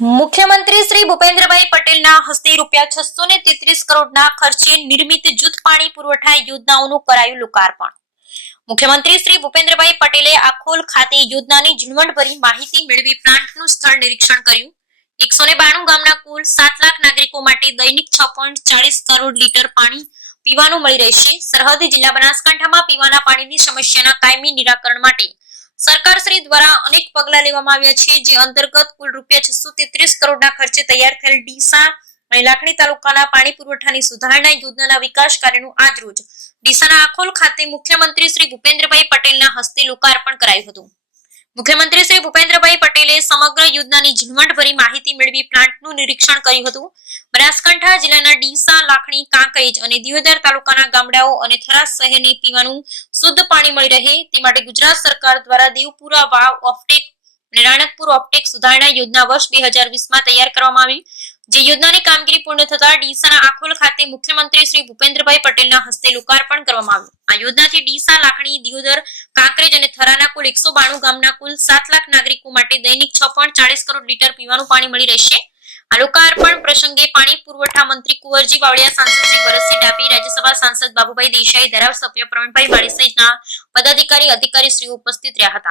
મુખ્યમંત્રી શ્રી ભૂપેન્દ્રભાઈ પટેલના હસ્તે ₹633 કરોડના ખર્ચે નિર્મિત જૂથ પાણી પુરવઠા યોજનાઓનું કરાયું લોકાર્પણ। મુખ્યમંત્રી શ્રી ભૂપેન્દ્રભાઈ પટેલે આખોલ ખાતે યોજનાની ઝીણવટભરી માહિતી મેળવી પ્લાન્ટનું સ્થળ નિરીક્ષણ કર્યું। 192 ગામના કુલ 7 લાખ નાગરિકો માટે દૈનિક 6.40 કરોડ લીટર પાણી પીવાનું મળી રહેશે। સરહદી જિલ્લા બનાસકાંઠામાં પીવાના પાણીની સમસ્યાના કાયમી નિરાકરણ માટે સરકાર શ્રી દ્વારા અનેક પગલાં લેવામાં આવ્યા છે, જે અંતર્ગત કુલ ₹633 કરોડના ખર્ચે તૈયાર થયેલ ડીસા અને લાખણી તાલુકાના પાણી પુરવઠાની સુધારણા યોજનાના વિકાસ કાર્યનું આજરોજ ડીસાના આખોલ ખાતે મુખ્યમંત્રી શ્રી ભૂપેન્દ્રભાઈ પટેલના હસ્તે લોકાર્પણ કરાયું હતું। મુખ્યમંત્રી શ્રી ભૂપેન્દ્રભાઈ પટેલે સમગ્ર યોજનાની ઝીણવટભરી માહિતી મેળવી પ્લાન્ટનું નિરીક્ષણ કર્યું હતું। બનાસકાંઠા જિલ્લાના ડીસા, લાખણી, કાંકરેજ અને દિયોદર તાલુકાના ગામડાઓ અને થરાદ શહેરને પીવાનું શુદ્ધ પાણી મળી રહે તે માટે ગુજરાત સરકાર દ્વારા દેવપુરા વાવ ઓફટેક અને રાણકપુર ઓફટેક સુધારણા યોજના વર્ષ 2020માં તૈયાર કરવામાં આવી, જે યોજનાની કામગીરી પૂર્ણ થતા ડીસાના આખોલ ખાતે મુખ્યમંત્રી શ્રી ભૂપેન્દ્રભાઈ પટેલના હસ્તે લોકાર્પણ કરવામાં આવ્યું। આ યોજનાથી ડીસા, લાખણી, દિયોદર, કાંકરેજ અને થરાના કુલ 192 ગામના કુલ 7 લાખ નાગરિકો માટે દૈનિક 6.40 કરોડ લીટર પીવાનું પાણી મળી રહેશે। આ લોકાર્પણ પ્રસંગે પાણી પુરવઠા મંત્રી કુંવરજી બાવળિયા, સાંસદ શ્રી ભરતસિંહ ડાભી, રાજ્યસભા સાંસદ બાબુભાઈ દેસાઈ, ધારાસભ્ય પ્રવીણભાઈ વાળી સહિતના પદાધિકારી અધિકારીશ્રીઓ ઉપસ્થિત રહ્યા હતા।